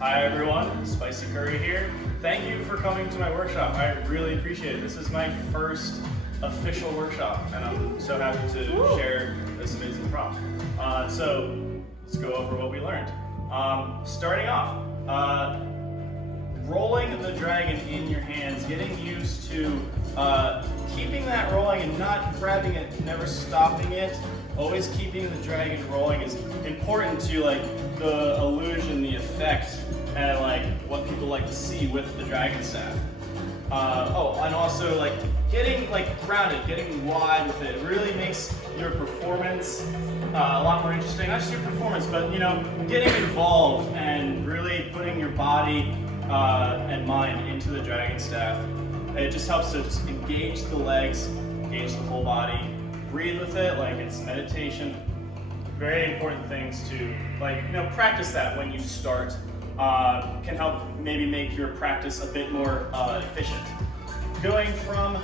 Hi everyone, Spicy Curry here. Thank you for coming to my workshop. I really appreciate it. This is my first official workshop and I'm so happy to share this amazing prop. So let's go over what we learned. Starting off, rolling the dragon in your hands, getting used to keeping that rolling and not grabbing it, never stopping it. Always keeping the dragon rolling is important to like the illusion, the effect, and like what people like to see with the dragon staff. And also like getting like grounded, getting wide with it really makes your performance a lot more interesting. Not just your performance, but you know, getting involved and really putting your body and mind into the dragon staff. It just helps to just engage the legs, engage the whole body, breathe with it like it's meditation. Very important things to practice that when you start. Can help maybe make your practice a bit more efficient. Going from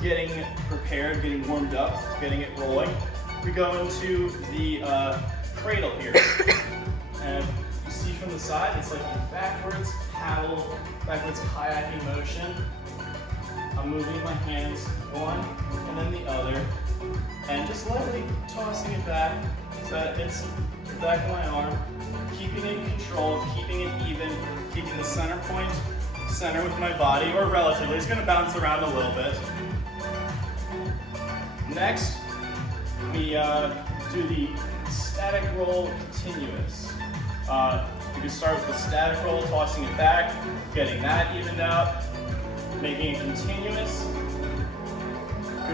getting prepared, getting warmed up, getting it rolling, we go into the cradle here. And you see from the side, it's like a backwards paddle, backwards kayaking motion. I'm moving my hands one and then the other, and just lightly tossing it back so that it's the back of my arm, keeping it controlled, keeping it even, keeping the center point center with my body, or relatively. It's going to bounce around a little bit. Next, we do the static roll continuous. You can start with the static roll, tossing it back, getting that evened out, making it continuous,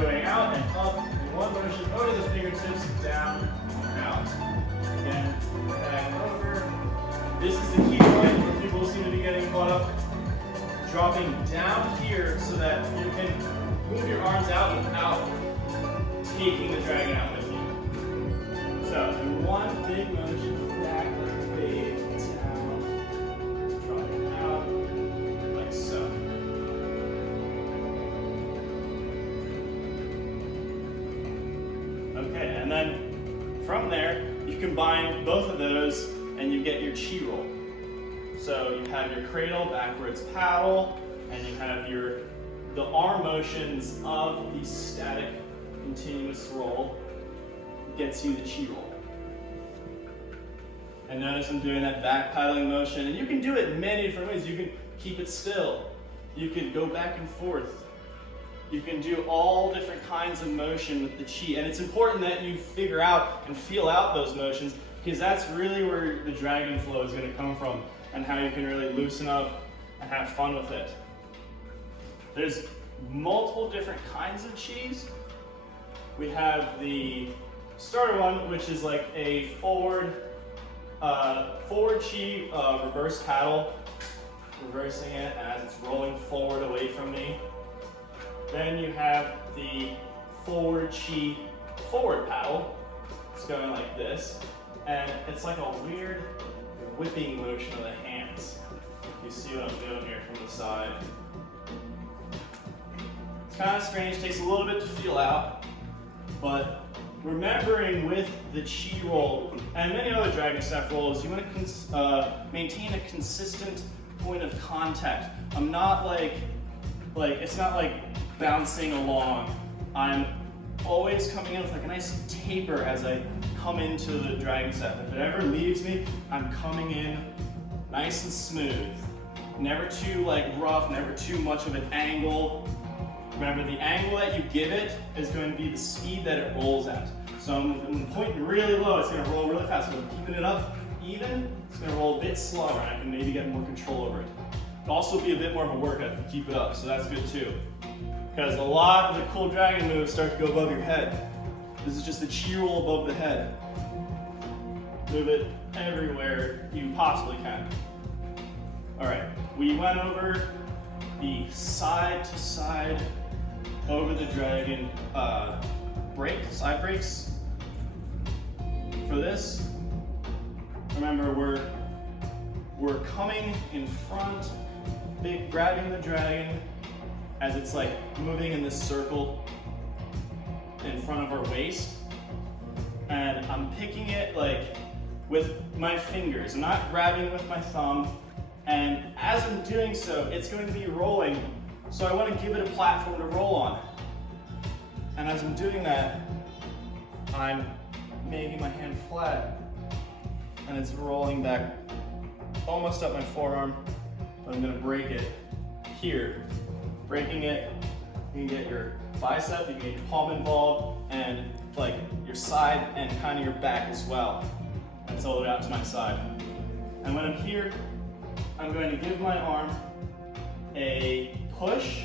going out and up in one motion, over the fingertips, down, out. Again, back over. This is the key point where people seem to be getting caught up. Dropping down here so that you can move your arms out without taking the dragon out with you. So, in one big motion, back like a wave, down, dropping out, like so. Okay, and then from there, you combine both of those and you get your chi roll. So you have your cradle, backwards paddle, and you have the arm motions of the static continuous roll gets you the chi roll. And notice I'm doing that back paddling motion, and you can do it many different ways. You can keep it still. You can go back and forth. You can do all different kinds of motion with the chi, and it's important that you figure out and feel out those motions, because that's really where the dragon flow is going to come from and how you can really loosen up and have fun with it. There's multiple different kinds of chis. We have the starter one, which is like a forward chi, reverse paddle, reversing it as it's rolling forward away from me. Then you have the forward chi, forward paddle. It's going like this, and it's like a weird whipping motion of the hands. You see what I'm doing here from the side. It's kind of strange, takes a little bit to feel out, but remembering with the chi roll and many other dragon staff rolls, you want to maintain a consistent point of contact. I'm not it's not like bouncing along. I'm always coming in with like a nice taper as I come into the dragon staff. If it ever leaves me, I'm coming in nice and smooth. Never too rough, never too much of an angle. Remember, the angle that you give it is going to be the speed that it rolls at. So I'm pointing really low, it's going to roll really fast. But keeping it up even, it's going to roll a bit slower, and I can maybe get more control over it. It'll also be a bit more of a workout if you keep it up, so that's good too. Because a lot of the cool dragon moves start to go above your head. This is just the chi roll above the head. Move it everywhere you possibly can. All right, we went over the side to side over the dragon side breaks. For this, remember we're coming in front, grabbing the dragon as it's like moving in this circle in front of our waist, and I'm picking it like with my fingers. I'm not grabbing with my thumb. And as I'm doing so, it's going to be rolling. So I want to give it a platform to roll on. And as I'm doing that, I'm making my hand flat. And it's rolling back almost up my forearm. But I'm going to break it here. Breaking it, you can get your bicep, you can get your palm involved, and like your side and kind of your back as well. That's all the way out to my side. And when I'm here, I'm going to give my arm a push,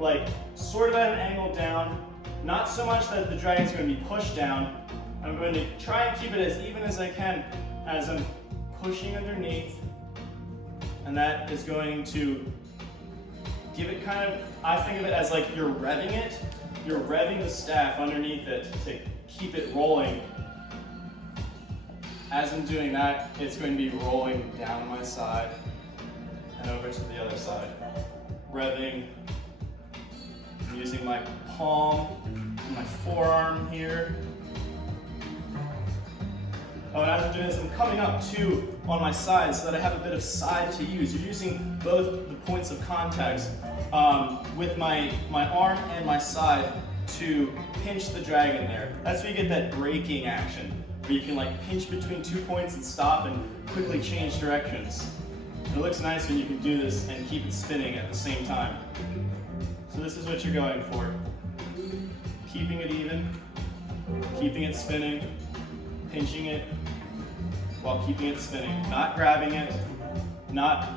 like sort of at an angle down, not so much that the dragon's going to be pushed down. I'm going to try and keep it as even as I can as I'm pushing underneath, and that is going to give it kind of, I think of it as like you're revving it. You're revving the staff underneath it to keep it rolling. As I'm doing that, it's going to be rolling down my side and over to the other side. Revving, I'm using my palm and my forearm here. Oh, and as I'm doing this, I'm coming up too on my side so that I have a bit of side to use. You're using both the points of contact with my arm and my side to pinch the dragon there. That's where you get that braking action, where you can like pinch between 2 points and stop and quickly change directions. And it looks nice when you can do this and keep it spinning at the same time. So this is what you're going for. Keeping it even, keeping it spinning, pinching it while keeping it spinning. Not grabbing it, not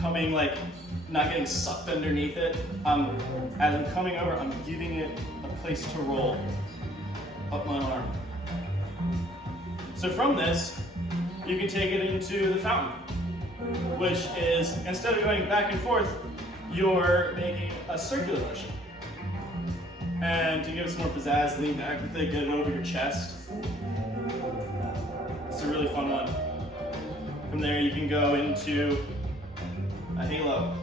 coming like, not getting sucked underneath it. As I'm coming over, I'm giving it a place to roll up my arm. So from this, you can take it into the fountain, which is, instead of going back and forth, you're making a circular motion. And to give it some more pizzazz, lean back with it, get it over your chest. It's a really fun one. From there, you can go into a halo.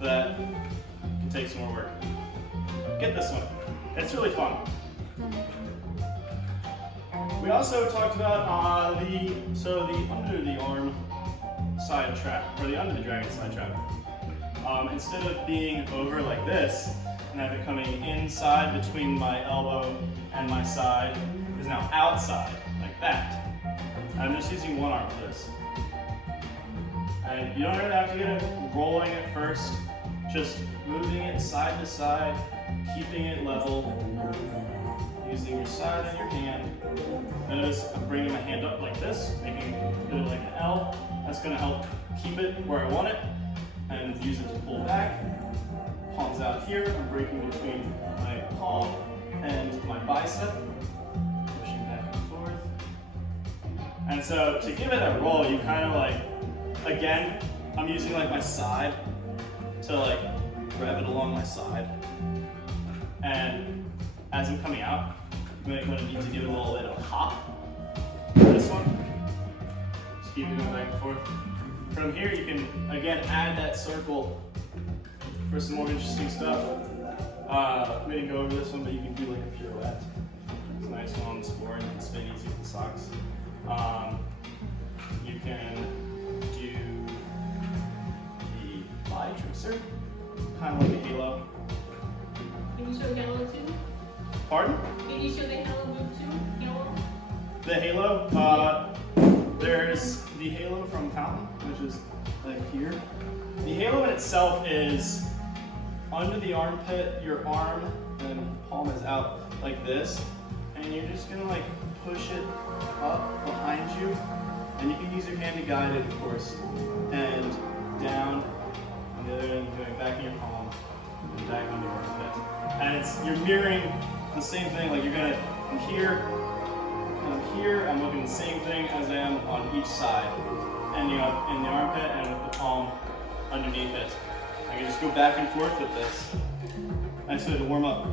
That can take some more work. Get this one. It's really fun. We also talked about the under the arm side trap, or the under the dragon side trap. Instead of being over like this, and have it coming inside between my elbow and my side, is now outside, like that. I'm just using one arm for this. And you don't really have to get it rolling at first, just moving it side to side, keeping it level, using your side of your hand. Notice I'm bringing my hand up like this, making it like an L. That's going to help keep it where I want it, and use it to pull back. Palms out here, I'm breaking between my palm and my bicep, pushing back and forth. And so to give it a roll, you kind of like, again, I'm using like my side to like rev it along my side. And as I'm coming out, I'm going to need to give it a little bit of a hop. This one, just keep it going back and forth. From here, you can again add that circle for some more interesting stuff. We didn't go over this one, but you can do like a pirouette. It's a nice one on this floor, and you can spin easy with the socks. You can do the body tracer, kind of like a halo. Can you show halo too? Pardon? Can you show the halo move too? Halo? The halo, there's the halo from Fountain, which is like here. The halo in itself is under the armpit, your arm and palm is out like this, and you're just gonna like push it up behind you, and you can use your hand to guide it, of course, and down on the other end, going back in your palm, and back on your armpit. And you're mirroring the same thing, like I'm here, and I'm here, I'm looking the same thing as I am on each side, ending up in the armpit and with the palm underneath it. I can just go back and forth with this. Nice way to warm up.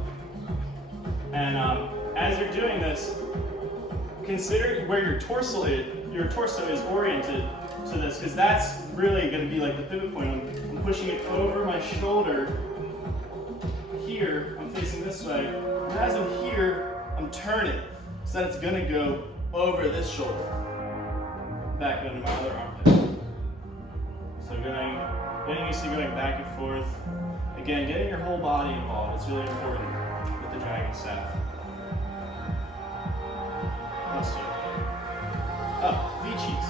And as you're doing this, consider where your torso is oriented to this, because that's really going to be like the pivot point. I'm pushing it over my shoulder. Here, I'm facing this way. And as I'm here, I'm turning so that it's going to go over this shoulder, back under my other armpit. So getting used to going back and forth. Again, getting your whole body involved. It's really important with the dragon staff. Let's do it. Up, V cheeks.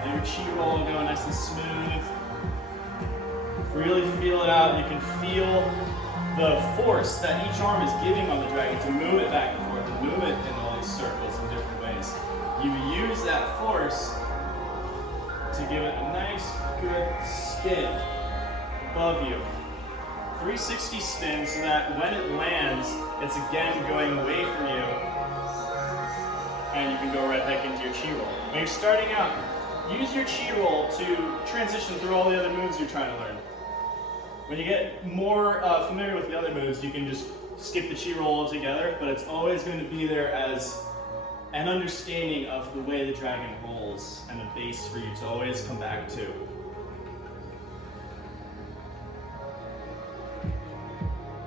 Let your chi roll go nice and smooth. Really feel it out. You can feel the force that each arm is giving on the dragon to move it back and forth and move it in all these circles in different ways. You use that force to give it a nice, good spin above you. 360 spin so that when it lands, it's again going away from you and you can go right back into your chi roll. When you're starting out, use your chi roll to transition through all the other moves you're trying to learn. When you get more familiar with the other moves, you can just skip the chi roll altogether, but it's always going to be there as an understanding of the way the dragon rolls and a base for you to always come back to.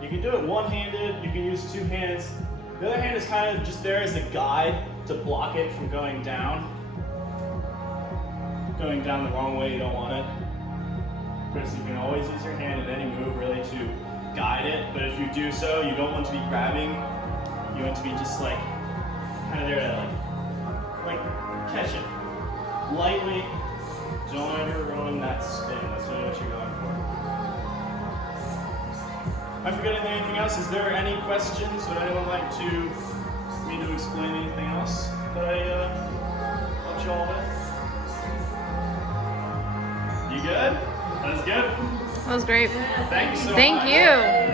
You can do it one-handed, you can use two hands. The other hand is kind of just there as a guide to block it from going down. Going down the wrong way, you don't want it. Chris, you can always use your hand in any move really to guide it, but if you do so, you don't want to be grabbing. You want to be just like, kind of there to like catch it. Lightly, don't ever ruin that spin. That's really what you're going for. Am I forgetting anything else? Is there any questions? Would anyone like me to explain anything else that I helped you all with? You good? That was good? That was great. Thank you so much. Thank you.